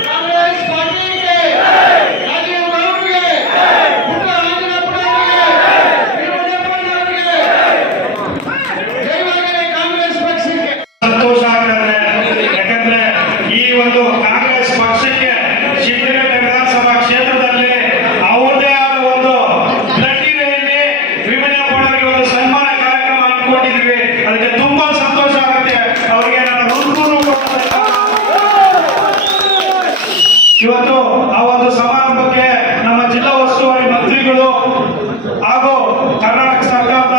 Yeah. ಇವತ್ತು ಆ ಒಂದು ಸಮಾರಂಭಕ್ಕೆ ನಮ್ಮ ಜಿಲ್ಲಾ ಉಸ್ತುವಾರಿ ಮಂತ್ರಿಗಳು ಹಾಗೂ ಕರ್ನಾಟಕ ಸರ್ಕಾರದ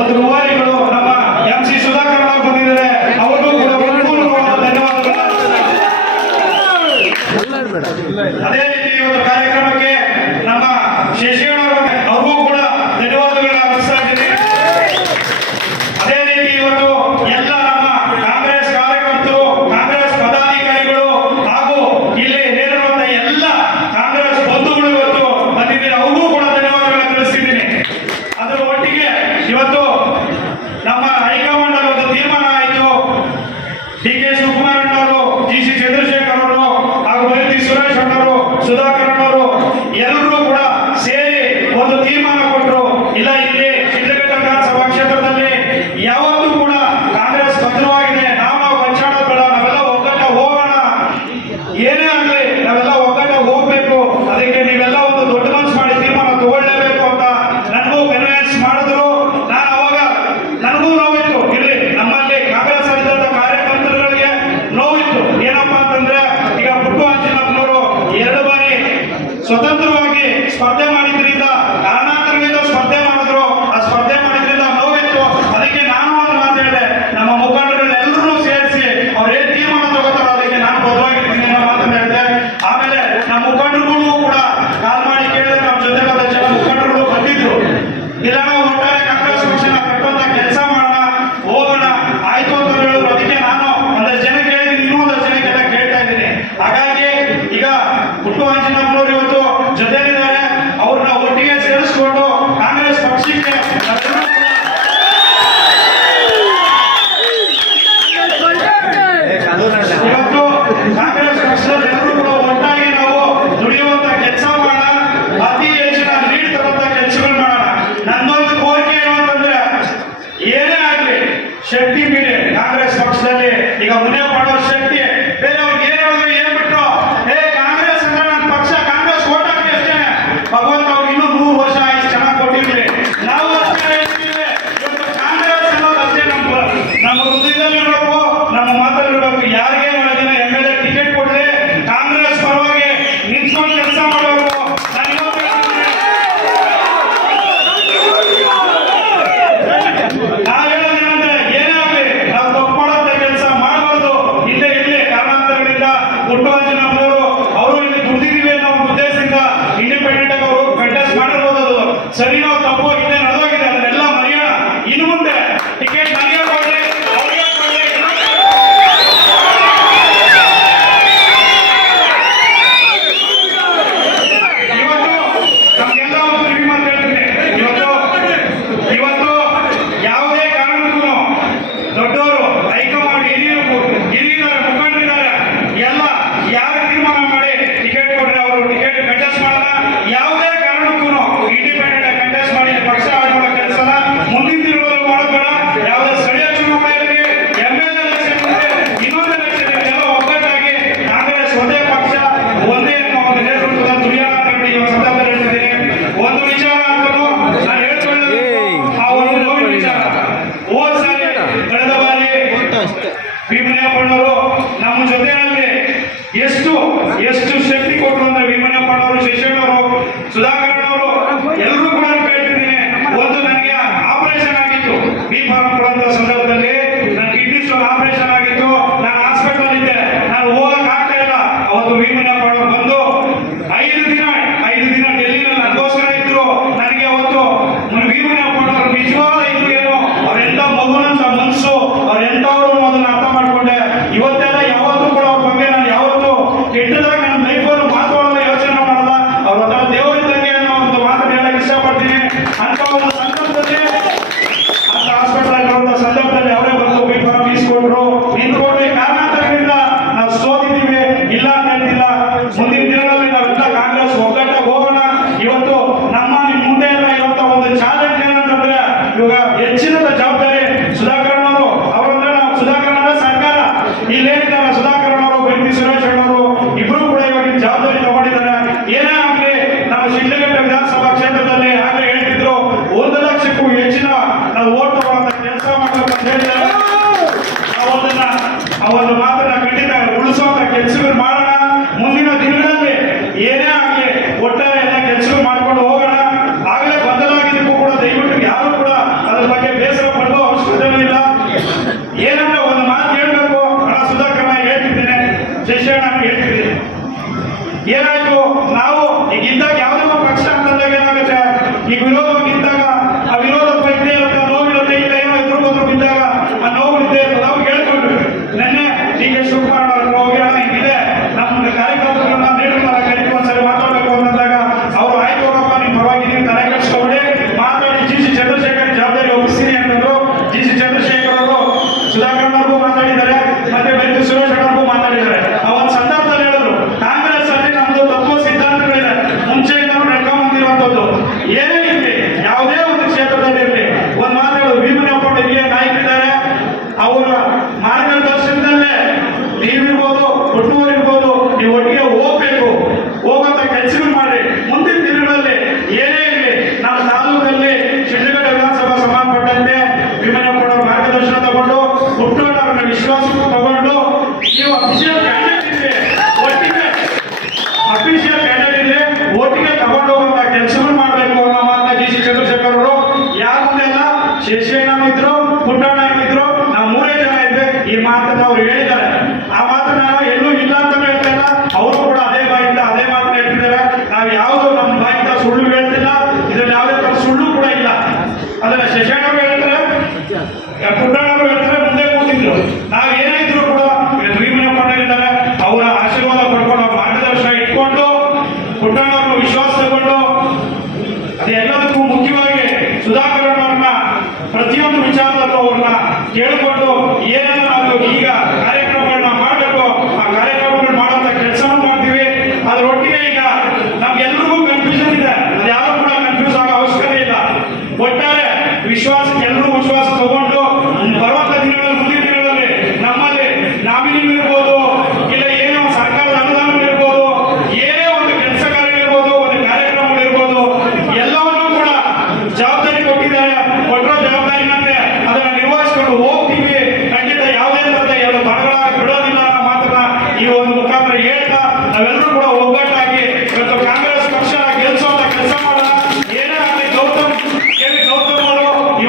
ಒಂದು ರೂವಾರಿಗಳು ನಮ್ಮ ಎಂ ಸಿ ಸುಧಾಕರ್ ಅವರು ಬಂದಿದ್ದಾರೆ. ಅವರಿಗೂ ಕೂಡ ಧನ್ಯವಾದಗಳು. ಅದೇ ರೀತಿ ಒಂದು ಕಾರ್ಯಕ್ರಮಕ್ಕೆ ನಮ್ಮ ಶಶಿಯಣ್ಣ ಅವರು ಕೂಡ ಇವತ್ತು ಕಾಂಗ್ರೆಸ್ ಪಕ್ಷದೆಲ್ಲರೂ ಕೂಡ ಒಟ್ಟಾಗಿ ನಾವು ದುಡಿಯುವಂತ ಕೆಲಸ ಮಾಡೋಣ. ಅತಿ ಹೆಚ್ಚಿನ ನೀಡ್ ತರುವಂತ ಕೆಲಸಗಳು ಮಾಡೋಣ. ನಂದೊಂದು ಕೋರಿಕೆ ಅಂತಂದ್ರೆ, ಏನೇ ಆಗ್ಲಿ, ಶಕ್ತಿ ಮೀಡಿಯಾ ಕಾಂಗ್ರೆಸ್ ಪಕ್ಷದಲ್ಲಿ ಈಗ ಟಿಕೆಟ್ ಭೀಮಯ್ಯಪ್ಪನವರು ನಮ್ಮ ಜೊತೆಯಲ್ಲಿ ಎಷ್ಟು ಏನಾಯ್ತು ಶಶಾಣರು ಹೇಳ್ತಾರೆ ಪುಟ್ಟಣ್ಣರು ಹೇಳ್ತಾರೆ ಮುಂದೆ ಕೂತಿದ್ರು. ನಾವು ಏನಾಯ್ತು ಕೂಡ ಭೀಮನ ಪಟ್ಟಣಿದ್ದಾರೆ ಅವರ ಆಶೀರ್ವಾದ ಪಡ್ಕೊಂಡು ಮಾರ್ಗದರ್ಶನ ಇಟ್ಕೊಂಡು ಪುಟ್ಟಣ್ಣವ್ರನ್ನ ವಿಶ್ವಾಸ ತಗೊಂಡು ಅದೆಲ್ಲ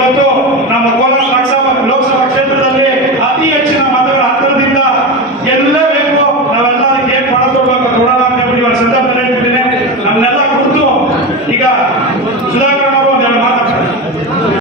বিগত